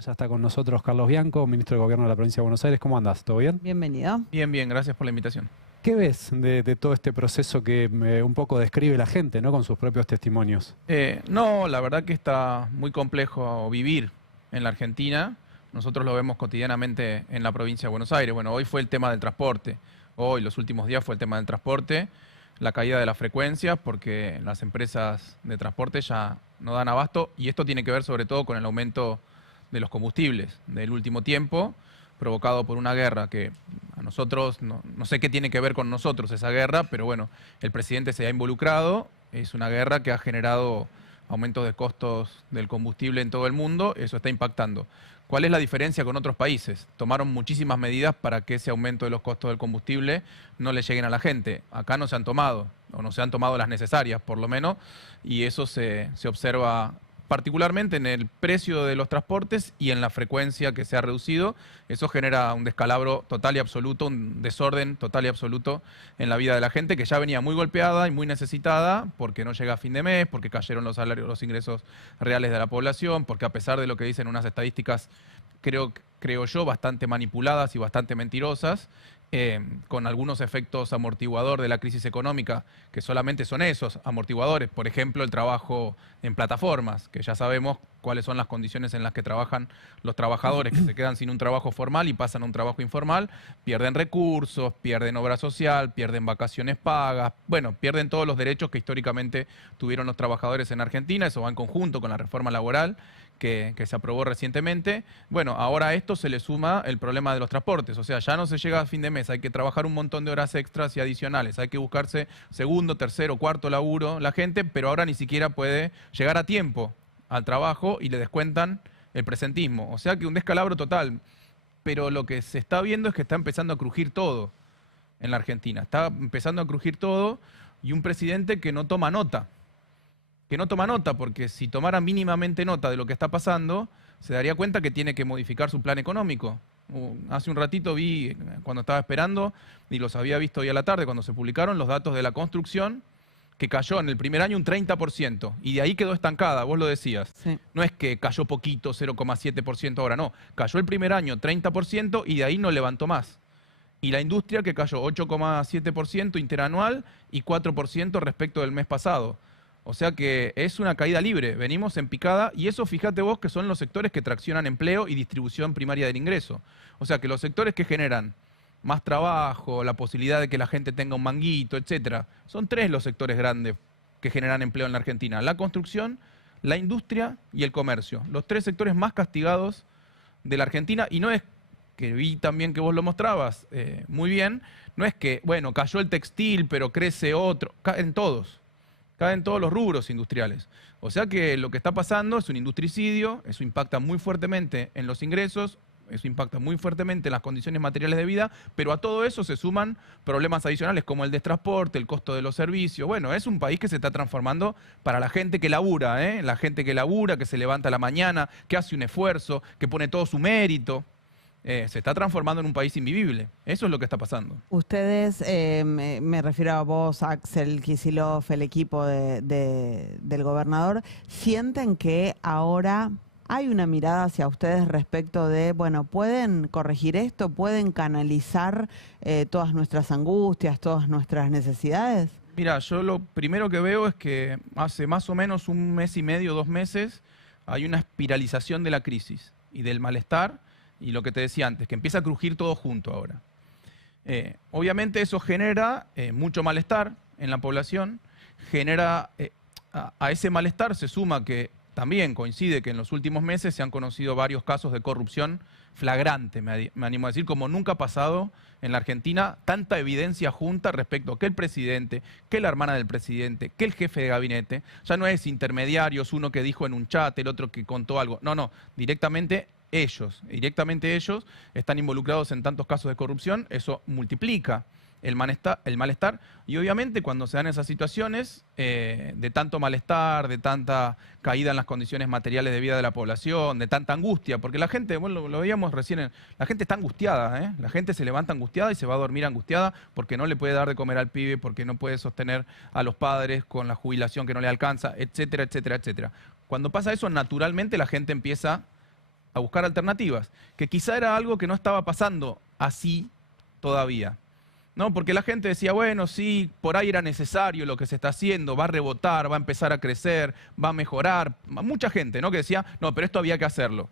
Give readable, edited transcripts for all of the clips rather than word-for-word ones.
Ya está con nosotros Carlos Bianco, ministro de Gobierno de la Provincia de Buenos Aires. ¿Cómo andás? ¿Todo bien? Bienvenido. Bien, bien, gracias por la invitación. ¿Qué ves de todo este proceso que un poco describe la gente, ¿no? Con sus propios testimonios? No, la verdad que está muy complejo vivir en la Argentina. Nosotros lo vemos cotidianamente en la provincia de Buenos Aires. Bueno, hoy fue el tema del transporte. Hoy, los últimos días, fue el tema del transporte, la caída de las frecuencias, porque las empresas de transporte ya no dan abasto. Y esto tiene que ver sobre todo con el aumento de los combustibles del último tiempo, provocado por una guerra que a nosotros, no sé qué tiene que ver con nosotros esa guerra, pero bueno, el presidente se ha involucrado. Es una guerra que ha generado aumentos de costos del combustible en todo el mundo. Eso está impactando. ¿Cuál es la diferencia con otros países? Tomaron muchísimas medidas para que ese aumento de los costos del combustible no le lleguen a la gente. Acá no se han tomado, o no se han tomado las necesarias, por lo menos, y eso se observa particularmente en el precio de los transportes y en la frecuencia que se ha reducido. Eso genera un descalabro total y absoluto, un desorden total y absoluto en la vida de la gente, que ya venía muy golpeada y muy necesitada porque no llega a fin de mes, porque cayeron los salarios, los ingresos reales de la población, porque a pesar de lo que dicen unas estadísticas, creo yo, bastante manipuladas y bastante mentirosas, con algunos efectos amortiguador de la crisis económica, que solamente son esos amortiguadores. Por ejemplo, el trabajo en plataformas, que ya sabemos cuáles son las condiciones en las que trabajan los trabajadores, que se quedan sin un trabajo formal y pasan a un trabajo informal, pierden recursos, pierden obra social, pierden vacaciones pagas, bueno, pierden todos los derechos que históricamente tuvieron los trabajadores en Argentina. Eso va en conjunto con la reforma laboral que se aprobó recientemente. Bueno, ahora a esto se le suma el problema de los transportes, o sea, ya no se llega a fin de mes, hay que trabajar un montón de horas extras y adicionales, hay que buscarse segundo, tercero, cuarto laburo la gente, pero ahora ni siquiera puede llegar a tiempo al trabajo y le descuentan el presentismo, o sea que un descalabro total. Pero lo que se está viendo es que está empezando a crujir todo en la Argentina, está empezando a crujir todo, y un presidente que no toma nota. Porque si tomara mínimamente nota de lo que está pasando, se daría cuenta que tiene que modificar su plan económico. Hace un ratito vi, cuando estaba esperando, y los había visto hoy a la tarde, cuando se publicaron los datos de la construcción, que cayó en el primer año un 30%, y de ahí quedó estancada, vos lo decías. Sí. No es que cayó poquito, 0,7% ahora, no. Cayó el primer año 30% y de ahí no levantó más. Y la industria, que cayó 8,7% interanual y 4% respecto del mes pasado. O sea que es una caída libre, venimos en picada, y eso, fíjate vos, que son los sectores que traccionan empleo y distribución primaria del ingreso. O sea que los sectores que generan más trabajo, la posibilidad de que la gente tenga un manguito, etcétera, son tres los sectores grandes que generan empleo en la Argentina: la construcción, la industria y el comercio. Los tres sectores más castigados de la Argentina. Y no es que vi también que vos lo mostrabas muy bien, no es que, bueno, cayó el textil, pero crece otro, caen todos los rubros industriales. O sea que lo que está pasando es un industricidio, eso impacta muy fuertemente en los ingresos, eso impacta muy fuertemente en las condiciones materiales de vida, pero a todo eso se suman problemas adicionales como el de transporte, el costo de los servicios. Bueno, es un país que se está transformando para la gente que labura, ¿eh? La gente que labura, que se levanta a la mañana, que hace un esfuerzo, que pone todo su mérito. Se está transformando en un país invivible. Eso es lo que está pasando. Ustedes, me refiero a vos, Axel Kicillof, el equipo del gobernador, ¿sienten que ahora hay una mirada hacia ustedes respecto de, bueno, pueden corregir esto, pueden canalizar todas nuestras angustias, todas nuestras necesidades? Mira, yo lo primero que veo es que hace más o menos un mes y medio, 2 meses, hay una espiralización de la crisis y del malestar, y lo que te decía antes, que empieza a crujir todo junto ahora. Obviamente eso genera mucho malestar en la población, a ese malestar se suma que también coincide que en los últimos meses se han conocido varios casos de corrupción flagrante, me animo a decir, como nunca ha pasado en la Argentina, tanta evidencia junta respecto a que el presidente, que la hermana del presidente, que el jefe de gabinete, ya no es intermediarios, uno que dijo en un chat, el otro que contó algo, no, directamente ellos están involucrados en tantos casos de corrupción. Eso multiplica el malestar, y obviamente cuando se dan esas situaciones de tanto malestar, de tanta caída en las condiciones materiales de vida de la población, de tanta angustia, porque la gente, bueno, lo veíamos recién, la gente está angustiada, ¿eh? La gente se levanta angustiada y se va a dormir angustiada porque no le puede dar de comer al pibe, porque no puede sostener a los padres con la jubilación que no le alcanza, etcétera, etcétera, etcétera. Cuando pasa eso, naturalmente la gente empieza a buscar alternativas, que quizá era algo que no estaba pasando así todavía. ¿No? Porque la gente decía, bueno, sí, por ahí era necesario lo que se está haciendo, va a rebotar, va a empezar a crecer, va a mejorar. Mucha gente, ¿no? Que decía, no, pero esto había que hacerlo.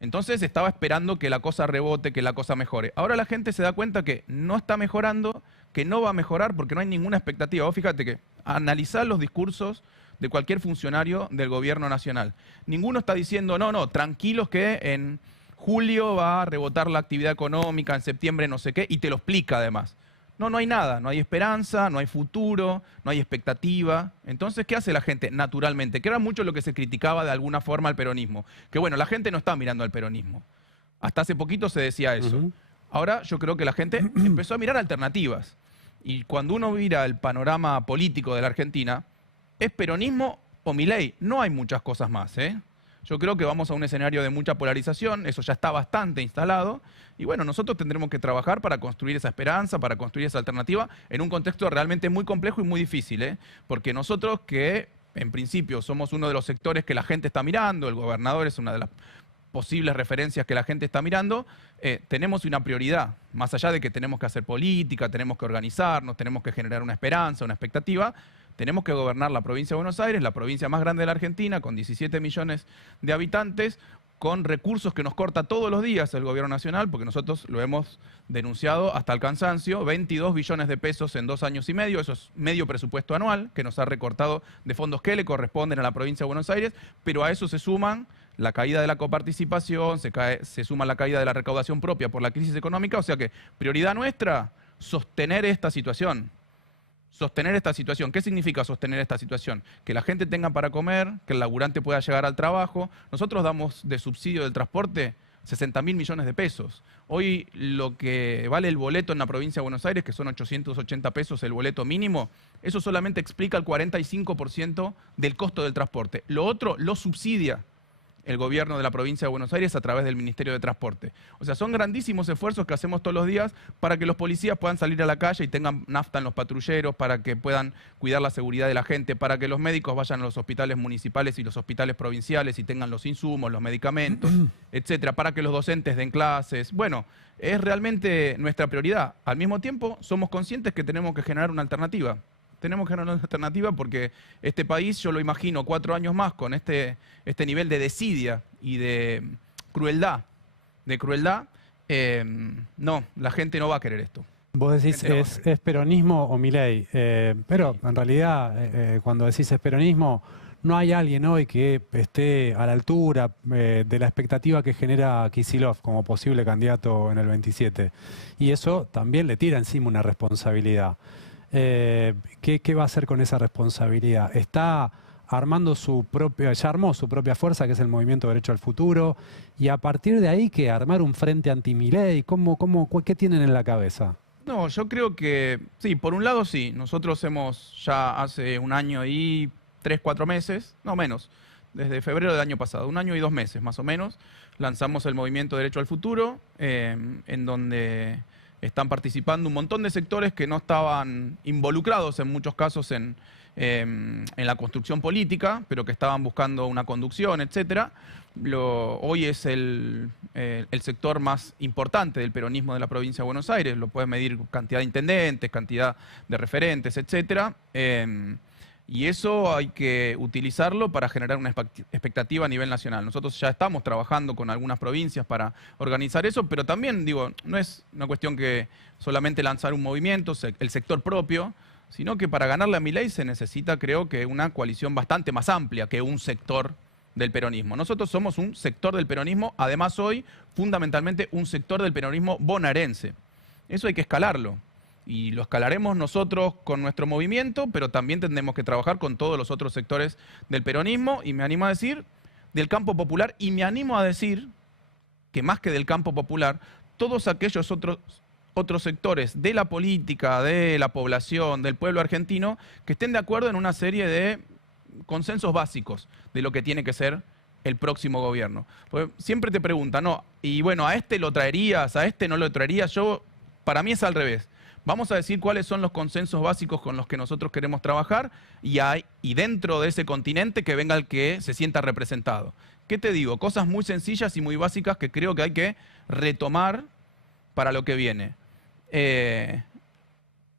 Entonces estaba esperando que la cosa rebote, que la cosa mejore. Ahora la gente se da cuenta que no está mejorando, que no va a mejorar porque no hay ninguna expectativa. Vos fíjate que analizar los discursos de cualquier funcionario del gobierno nacional. Ninguno está diciendo, no, no, tranquilos que en julio va a rebotar la actividad económica, en septiembre no sé qué, y te lo explica además. No, no hay nada, no hay esperanza, no hay futuro, no hay expectativa. Entonces, ¿qué hace la gente? Naturalmente, que era mucho lo que se criticaba de alguna forma al peronismo. Que bueno, la gente no está mirando al peronismo. Hasta hace poquito se decía eso. Ahora yo creo que la gente empezó a mirar alternativas. Y cuando uno mira el panorama político de la Argentina, ¿es peronismo o Milei? No hay muchas cosas más, ¿eh? Yo creo que vamos a un escenario de mucha polarización, eso ya está bastante instalado, y bueno, nosotros tendremos que trabajar para construir esa esperanza, para construir esa alternativa, en un contexto realmente muy complejo y muy difícil, ¿eh? Porque nosotros que, en principio, somos uno de los sectores que la gente está mirando, el gobernador es una de las posibles referencias que la gente está mirando, tenemos una prioridad, más allá de que tenemos que hacer política, tenemos que organizarnos, tenemos que generar una esperanza, una expectativa. Tenemos que gobernar la provincia de Buenos Aires, la provincia más grande de la Argentina, con 17 millones de habitantes, con recursos que nos corta todos los días el gobierno nacional, porque nosotros lo hemos denunciado hasta el cansancio, 22 billones de pesos en 2 años y medio, eso es medio presupuesto anual, que nos ha recortado de fondos que le corresponden a la provincia de Buenos Aires, pero a eso se suman la caída de la coparticipación, se suma la caída de la recaudación propia por la crisis económica, o sea que prioridad nuestra, sostener esta situación. Sostener esta situación. ¿Qué significa sostener esta situación? Que la gente tenga para comer, que el laburante pueda llegar al trabajo. Nosotros damos de subsidio del transporte 60.000 millones de pesos. Hoy lo que vale el boleto en la provincia de Buenos Aires, que son 880 pesos el boleto mínimo, eso solamente explica el 45% del costo del transporte. Lo otro lo subsidia el gobierno de la provincia de Buenos Aires a través del Ministerio de Transporte. O sea, son grandísimos esfuerzos que hacemos todos los días para que los policías puedan salir a la calle y tengan nafta en los patrulleros, para que puedan cuidar la seguridad de la gente, para que los médicos vayan a los hospitales municipales y los hospitales provinciales y tengan los insumos, los medicamentos, etcétera, para que los docentes den clases. Bueno, es realmente nuestra prioridad. Al mismo tiempo, somos conscientes que tenemos que generar una alternativa. Tenemos que generar una alternativa porque este país, yo lo imagino 4 años más con este nivel de desidia y de crueldad, no, la gente no va a querer esto. Vos decís es peronismo o Milei, pero en realidad cuando decís es peronismo, no hay alguien hoy que esté a la altura de la expectativa que genera Kicillof como posible candidato en el 27. Y eso también le tira encima una responsabilidad. ¿Qué va a hacer con esa responsabilidad? Está armando ya armó su propia fuerza, que es el Movimiento Derecho al Futuro, y a partir de ahí, ¿qué? ¿Armar un frente anti-Milei? ¿Qué tienen en la cabeza? No, yo creo que sí, por un lado sí. Nosotros hemos ya hace 1 año y 3, 4 meses, no menos, desde febrero del año pasado, 1 año y 2 meses más o menos, lanzamos el Movimiento Derecho al Futuro, en donde están participando un montón de sectores que no estaban involucrados en muchos casos en la construcción política, pero que estaban buscando una conducción, etcétera. Hoy es el sector más importante del peronismo de la provincia de Buenos Aires. Lo puedes medir cantidad de intendentes, cantidad de referentes, etcétera. Y eso hay que utilizarlo para generar una expectativa a nivel nacional. Nosotros ya estamos trabajando con algunas provincias para organizar eso, pero también, digo, no es una cuestión que solamente lanzar un movimiento, el sector propio, sino que para ganarle a Milei se necesita, creo que, una coalición bastante más amplia que un sector del peronismo. Nosotros somos un sector del peronismo, además hoy, fundamentalmente, un sector del peronismo bonaerense. Eso hay que escalarlo. Y lo escalaremos nosotros con nuestro movimiento, pero también tendremos que trabajar con todos los otros sectores del peronismo, y me animo a decir, del campo popular, y me animo a decir que más que del campo popular, todos aquellos otros sectores de la política, de la población, del pueblo argentino, que estén de acuerdo en una serie de consensos básicos de lo que tiene que ser el próximo gobierno. Porque siempre te preguntan, no, y bueno, ¿a este lo traerías? ¿A este no lo traerías? Para mí es al revés. Vamos a decir cuáles son los consensos básicos con los que nosotros queremos trabajar y dentro de ese continente que venga el que se sienta representado. ¿Qué te digo? Cosas muy sencillas y muy básicas que creo que hay que retomar para lo que viene.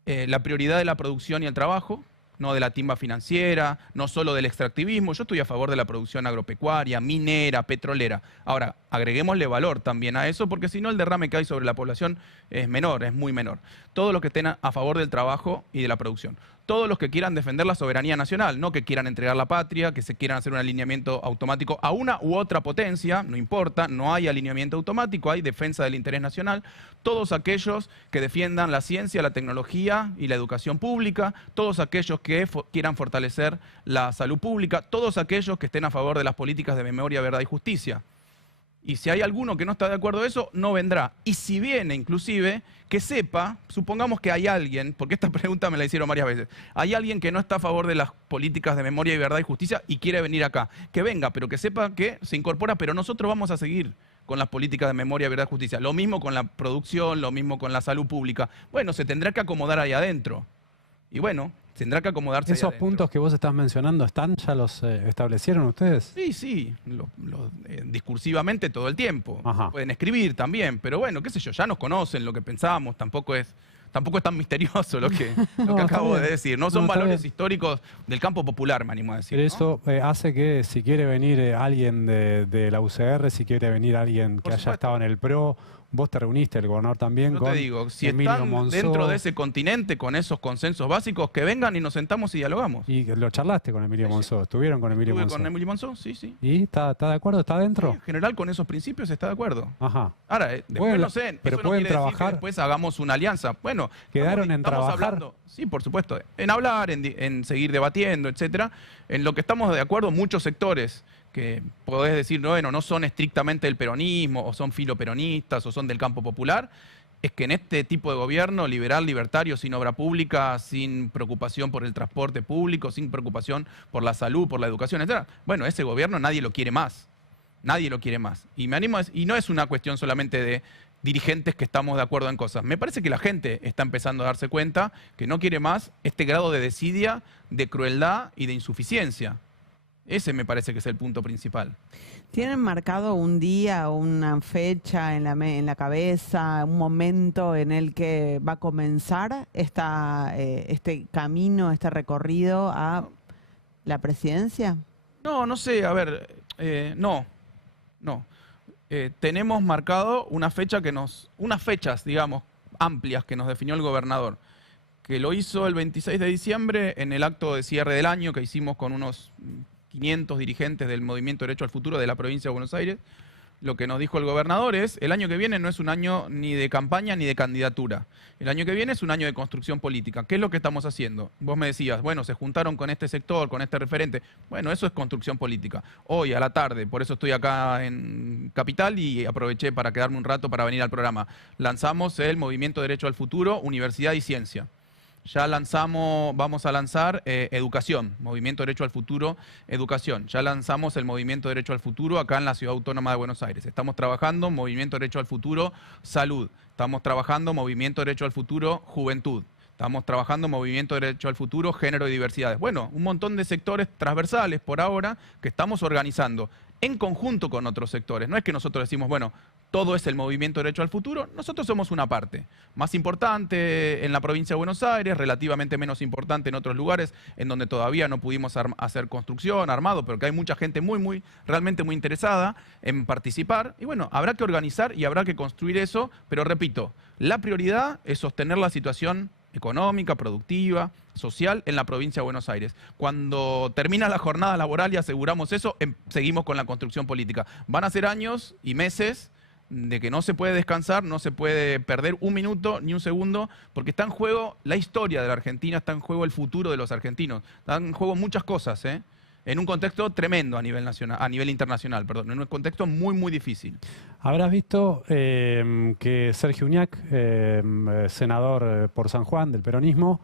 La prioridad de la producción y el trabajo, no de la timba financiera, no solo del extractivismo. Yo estoy a favor de la producción agropecuaria, minera, petrolera. Ahora, agreguémosle valor también a eso, porque si no el derrame que hay sobre la población es menor, es muy menor. Todos los que estén a favor del trabajo y de la producción. Todos los que quieran defender la soberanía nacional, no que quieran entregar la patria, que se quieran hacer un alineamiento automático a una u otra potencia, no importa, no hay alineamiento automático, hay defensa del interés nacional. Todos aquellos que defiendan la ciencia, la tecnología y la educación pública, todos aquellos que quieran fortalecer la salud pública, todos aquellos que estén a favor de las políticas de memoria, verdad y justicia. Y si hay alguno que no está de acuerdo con eso, no vendrá. Y si viene, inclusive, que sepa, supongamos que hay alguien, porque esta pregunta me la hicieron varias veces, hay alguien que no está a favor de las políticas de memoria y verdad y justicia y quiere venir acá. Que venga, pero que sepa que se incorpora, pero nosotros vamos a seguir con las políticas de memoria, verdad y justicia. Lo mismo con la producción, lo mismo con la salud pública. Bueno, se tendrá que acomodar ahí adentro. Y bueno, tendrá que acomodarse. ¿Esos puntos que vos estás mencionando están? ¿Ya los establecieron ustedes? Sí, sí, discursivamente todo el tiempo. Ajá. Pueden escribir también, pero bueno, qué sé yo, ya nos conocen lo que pensamos, tampoco es tan misterioso lo que acabo de decir. No son valores históricos del campo popular, me animo a decir. Pero eso hace que si quiere venir alguien de la UCR, si quiere venir alguien que haya estado en el PRO, vos te reuniste, el gobernador también, Yo con te digo, si Emilio están Monzó, dentro de ese continente con esos consensos básicos, que vengan y nos sentamos y dialogamos. Y lo charlaste con Emilio Monzó, estuvieron con Emilio Estuve Monzó. con Emilio Monzó, sí, sí. ¿Y está de acuerdo? ¿Está adentro? Sí, en general con esos principios está de acuerdo. Ajá. Ahora, después no sé, pero eso no pueden quiere decir que trabajar. después hagamos una alianza. Bueno, ¿Quedaron en estamos trabajar? hablando, sí, por supuesto, en hablar, en seguir debatiendo, etcétera. En lo que estamos de acuerdo muchos sectores que podés decir, bueno, no son estrictamente del peronismo, o son filoperonistas, o son del campo popular, es que en este tipo de gobierno liberal, libertario, sin obra pública, sin preocupación por el transporte público, sin preocupación por la salud, por la educación, etc. Bueno, ese gobierno nadie lo quiere más. Nadie lo quiere más. Y me animo y no es una cuestión solamente de dirigentes que estamos de acuerdo en cosas. Me parece que la gente está empezando a darse cuenta que no quiere más este grado de desidia, de crueldad y de insuficiencia. Ese me parece que es el punto principal. ¿Tienen marcado un día o una fecha en la cabeza, un momento en el que va a comenzar este camino, este recorrido a la presidencia? No sé, a ver, no. Tenemos marcado unas fechas, digamos, amplias que nos definió el gobernador, que lo hizo el 26 de diciembre en el acto de cierre del año que hicimos con unos 500 dirigentes del Movimiento Derecho al Futuro de la provincia de Buenos Aires. Lo que nos dijo el gobernador es, el año que viene no es un año ni de campaña ni de candidatura. El año que viene es un año de construcción política. ¿Qué es lo que estamos haciendo? Vos me decías, bueno, se juntaron con este sector, con este referente. Bueno, eso es construcción política. Hoy, a la tarde, por eso estoy acá en Capital y aproveché para quedarme un rato para venir al programa. Lanzamos el Movimiento Derecho al Futuro, Universidad y Ciencia. Ya vamos a lanzar Educación, Movimiento Derecho al Futuro, Educación. Ya lanzamos el Movimiento Derecho al Futuro acá en la Ciudad Autónoma de Buenos Aires. Estamos trabajando Movimiento Derecho al Futuro, Salud. Estamos trabajando Movimiento Derecho al Futuro, Juventud. Estamos trabajando Movimiento Derecho al Futuro, Género y Diversidades. Bueno, un montón de sectores transversales por ahora que estamos organizando en conjunto con otros sectores. No es que nosotros decimos, bueno, todo es el Movimiento Derecho al Futuro, nosotros somos una parte. Más importante en la provincia de Buenos Aires, relativamente menos importante en otros lugares en donde todavía no pudimos hacer construcción, armado, pero que hay mucha gente realmente muy interesada en participar. Y bueno, habrá que organizar y habrá que construir eso, pero repito, la prioridad es sostener la situación económica, productiva, social en la provincia de Buenos Aires. Cuando termina la jornada laboral y aseguramos eso, seguimos con la construcción política. Van a ser años y meses de que no se puede descansar, no se puede perder un minuto ni un segundo, porque está en juego la historia de la Argentina, está en juego el futuro de los argentinos, están en juego muchas cosas, en un contexto tremendo a nivel internacional, perdón, en un contexto muy difícil. Habrás visto que Sergio Uñac, senador por San Juan del peronismo,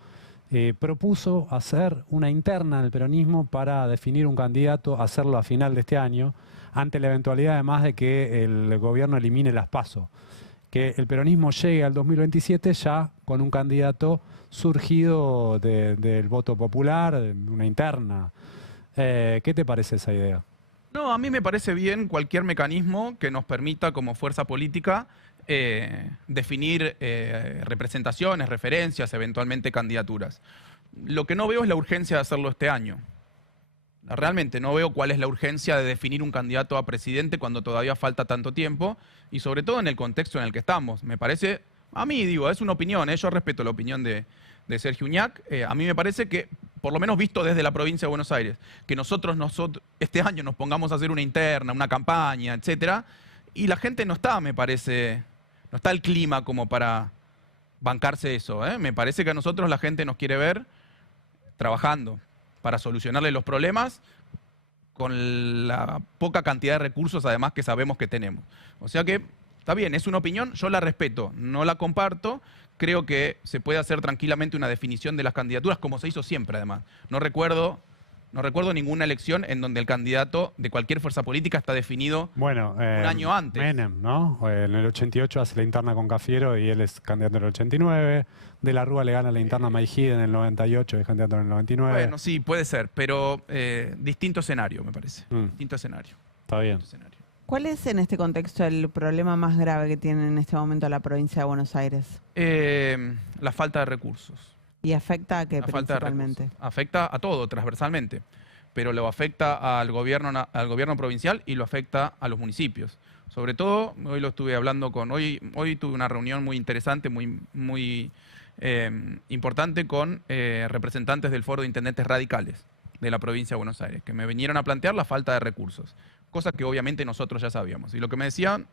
propuso hacer una interna del peronismo para definir un candidato, hacerlo a final de este año, ante la eventualidad además de que el gobierno elimine las PASO. Que el peronismo llegue al 2027 ya con un candidato surgido del voto popular, una interna. ¿Qué te parece esa idea? No, a mí me parece bien cualquier mecanismo que nos permita como fuerza política definir representaciones, referencias, eventualmente candidaturas. Lo que no veo es la urgencia de hacerlo este año. Realmente no veo cuál es la urgencia de definir un candidato a presidente cuando todavía falta tanto tiempo y sobre todo en el contexto en el que estamos. Me parece, a mí digo, es una opinión, yo respeto la opinión de Sergio Uñac. A mí me parece que, por lo menos visto desde la provincia de Buenos Aires, que nosotros este año nos pongamos a hacer una interna, una campaña, etcétera, y la gente no está, me parece, no está el clima como para bancarse eso, ¿eh? Me parece que a nosotros la gente nos quiere ver trabajando para solucionarle los problemas con la poca cantidad de recursos además que sabemos que tenemos. O sea que está bien, es una opinión, yo la respeto, no la comparto. Creo que se puede hacer tranquilamente una definición de las candidaturas, como se hizo siempre además. No recuerdo ninguna elección en donde el candidato de cualquier fuerza política está definido un año antes. Menem, ¿no? En el 88 hace la interna con Cafiero y él es candidato en el 89. De la Rúa le gana la interna a Maijide en el 98 y es candidato en el 99. Bueno, sí, puede ser, pero distinto escenario, me parece. Distinto escenario. Está bien. ¿Cuál es en este contexto el problema más grave que tiene en este momento la provincia de Buenos Aires? La falta de recursos. ¿Y afecta a qué principalmente? Afecta a todo, transversalmente, pero lo afecta al gobierno provincial y lo afecta a los municipios. Sobre todo, hoy lo estuve hablando hoy tuve una reunión muy interesante, muy importante con representantes del Foro de Intendentes Radicales de la provincia de Buenos Aires, que me vinieron a plantear la falta de recursos, cosa que obviamente nosotros ya sabíamos. Y lo que me decían,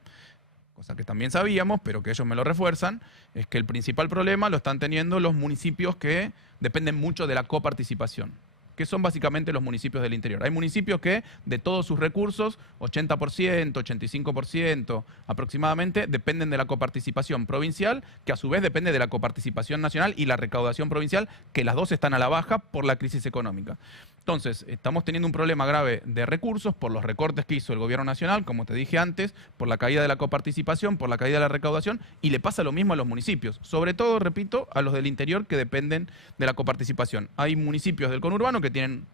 cosa que también sabíamos, pero que ellos me lo refuerzan, es que el principal problema lo están teniendo los municipios que dependen mucho de la coparticipación, que son básicamente los municipios del interior. Hay municipios que de todos sus recursos, 80%, 85% aproximadamente, dependen de la coparticipación provincial, que a su vez depende de la coparticipación nacional y la recaudación provincial, que las dos están a la baja por la crisis económica. Entonces, estamos teniendo un problema grave de recursos por los recortes que hizo el gobierno nacional, como te dije antes, por la caída de la coparticipación, por la caída de la recaudación, y le pasa lo mismo a los municipios. Sobre todo, repito, a los del interior que dependen de la coparticipación. Hay municipios del conurbano que tienen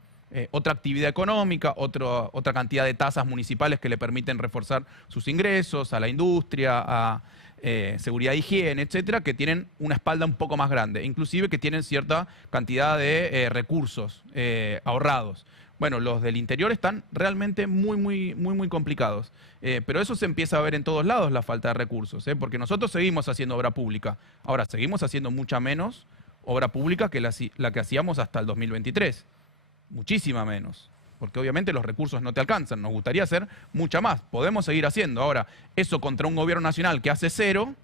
otra actividad económica, otra cantidad de tasas municipales que le permiten reforzar sus ingresos, a la industria, a seguridad e higiene, etcétera, que tienen una espalda un poco más grande, inclusive que tienen cierta cantidad de recursos ahorrados. Bueno, los del interior están realmente muy complicados. Pero eso se empieza a ver en todos lados, la falta de recursos, porque nosotros seguimos haciendo obra pública. Ahora, seguimos haciendo mucha menos obra pública que la que hacíamos hasta el 2023. Muchísima menos. Porque obviamente los recursos no te alcanzan. Nos gustaría hacer mucha más. Podemos seguir haciendo. Ahora, eso contra un gobierno nacional que hace cero,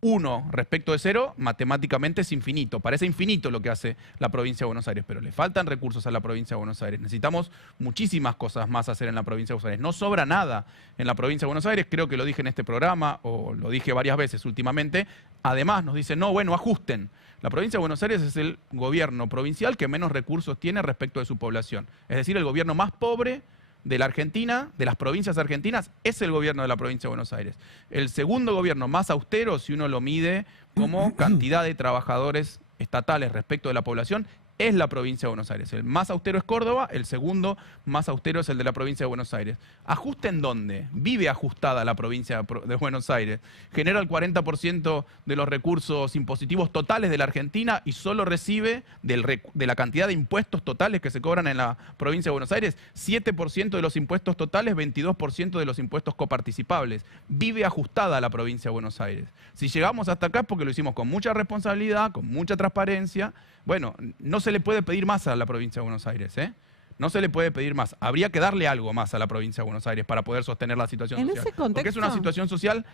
uno respecto de cero, matemáticamente es infinito. Parece infinito lo que hace la provincia de Buenos Aires, pero le faltan recursos a la provincia de Buenos Aires. Necesitamos muchísimas cosas más hacer en la provincia de Buenos Aires. No sobra nada en la provincia de Buenos Aires. Creo que lo dije en este programa, o lo dije varias veces últimamente. Además nos dicen, no, bueno, ajusten. La provincia de Buenos Aires es el gobierno provincial que menos recursos tiene respecto de su población. Es decir, el gobierno más pobre de la Argentina, de las provincias argentinas, es el gobierno de la provincia de Buenos Aires. El segundo gobierno más austero, si uno lo mide como cantidad de trabajadores estatales respecto de la población, es la provincia de Buenos Aires. El más austero es Córdoba, el segundo más austero es el de la provincia de Buenos Aires. ¿Ajuste en dónde? Vive ajustada la provincia de Buenos Aires. Genera el 40% de los recursos impositivos totales de la Argentina y solo recibe de la cantidad de impuestos totales que se cobran en la provincia de Buenos Aires, 7% de los impuestos totales, 22% de los impuestos coparticipables. Vive ajustada la provincia de Buenos Aires. Si llegamos hasta acá es porque lo hicimos con mucha responsabilidad, con mucha transparencia. Bueno, no se le puede pedir más a la provincia de Buenos Aires, ¿eh? No se le puede pedir más. Habría que darle algo más a la provincia de Buenos Aires para poder sostener la situación social. Ese contexto, porque es una situación social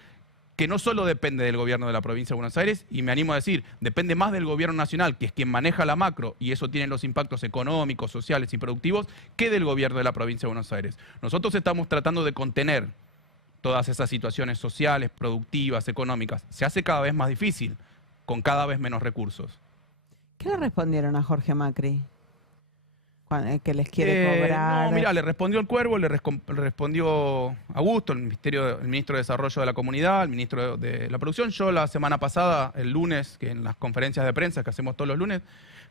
que no solo depende del gobierno de la provincia de Buenos Aires, y me animo a decir, depende más del gobierno nacional, que es quien maneja la macro, y eso tiene los impactos económicos, sociales y productivos, que del gobierno de la provincia de Buenos Aires. Nosotros estamos tratando de contener todas esas situaciones sociales, productivas, económicas. Se hace cada vez más difícil, con cada vez menos recursos. ¿Qué le respondieron a Jorge Macri? que les quiere cobrar. No, mira, le respondió el Cuervo, le respondió Augusto, el ministro de Desarrollo de la Comunidad, el ministro de la Producción. Yo la semana pasada, el lunes, que en las conferencias de prensa que hacemos todos los lunes,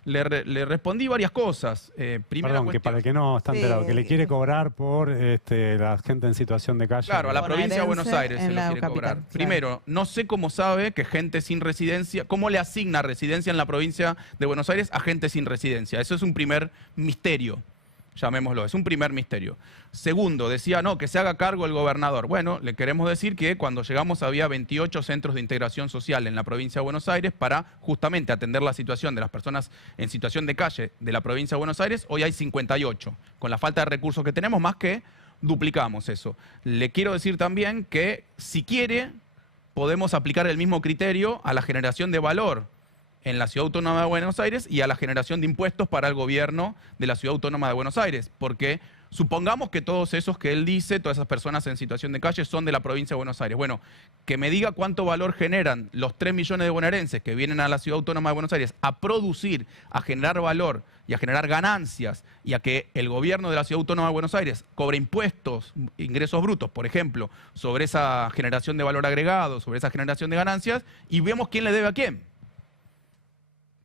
le respondí varias cosas. Perdón, que para el que no está enterado, que le quiere cobrar por la gente en situación de calle. Claro, a la provincia de Buenos Aires se lo quiere capital, cobrar. claro. Primero, no sé cómo sabe que gente sin residencia, cómo le asigna residencia en la provincia de Buenos Aires a gente sin residencia. Eso es un primer misterio, llamémoslo, es un primer misterio. Segundo, decía, no, que se haga cargo el gobernador. Bueno, le queremos decir que cuando llegamos había 28 centros de integración social en la provincia de Buenos Aires para justamente atender la situación de las personas en situación de calle de la provincia de Buenos Aires. Hoy hay 58. Con la falta de recursos que tenemos, más que duplicamos eso. Le quiero decir también que si quiere, podemos aplicar el mismo criterio a la generación de valor en la Ciudad Autónoma de Buenos Aires y a la generación de impuestos para el gobierno de la Ciudad Autónoma de Buenos Aires, porque supongamos que todos esos que él dice, todas esas personas en situación de calle son de la provincia de Buenos Aires. Bueno, que me diga cuánto valor generan los 3 millones de bonaerenses que vienen a la Ciudad Autónoma de Buenos Aires a producir, a generar valor y a generar ganancias y a que el gobierno de la Ciudad Autónoma de Buenos Aires cobre impuestos, ingresos brutos, por ejemplo, sobre esa generación de valor agregado, sobre esa generación de ganancias, y vemos quién le debe a quién.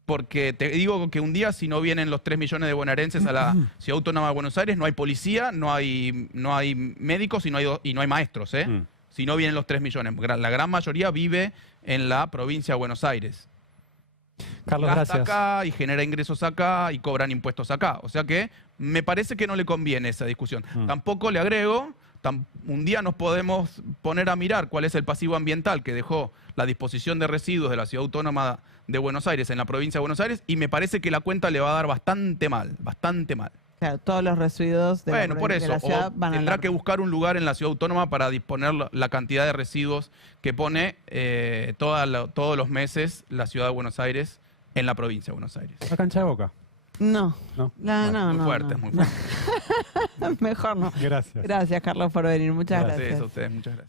Porque te digo que un día, si no vienen los 3 millones de bonaerenses a la Ciudad Autónoma de Buenos Aires, no hay policía, no hay médicos y no hay maestros, ¿eh? Si no vienen los 3 millones. La gran mayoría vive en la provincia de Buenos Aires. Carlos, Gasta gracias. acá y genera ingresos acá y cobran impuestos acá. O sea que me parece que no le conviene esa discusión. Tampoco le agrego, un día nos podemos poner a mirar cuál es el pasivo ambiental que dejó la disposición de residuos de la Ciudad Autónoma de Buenos Aires en la provincia de Buenos Aires, y me parece que la cuenta le va a dar bastante mal, bastante mal. Claro, todos los residuos de, por eso, la ciudad van a tendrá que buscar un lugar en la Ciudad Autónoma para disponer la cantidad de residuos que pone todos los meses la Ciudad de Buenos Aires en la provincia de Buenos Aires. La cancha de Boca. No, ¿No? no, Muy fuerte, muy fuerte. Mejor no. Gracias. Gracias, Carlos, por venir. Muchas Gracias. gracias. A ustedes, muchas gracias.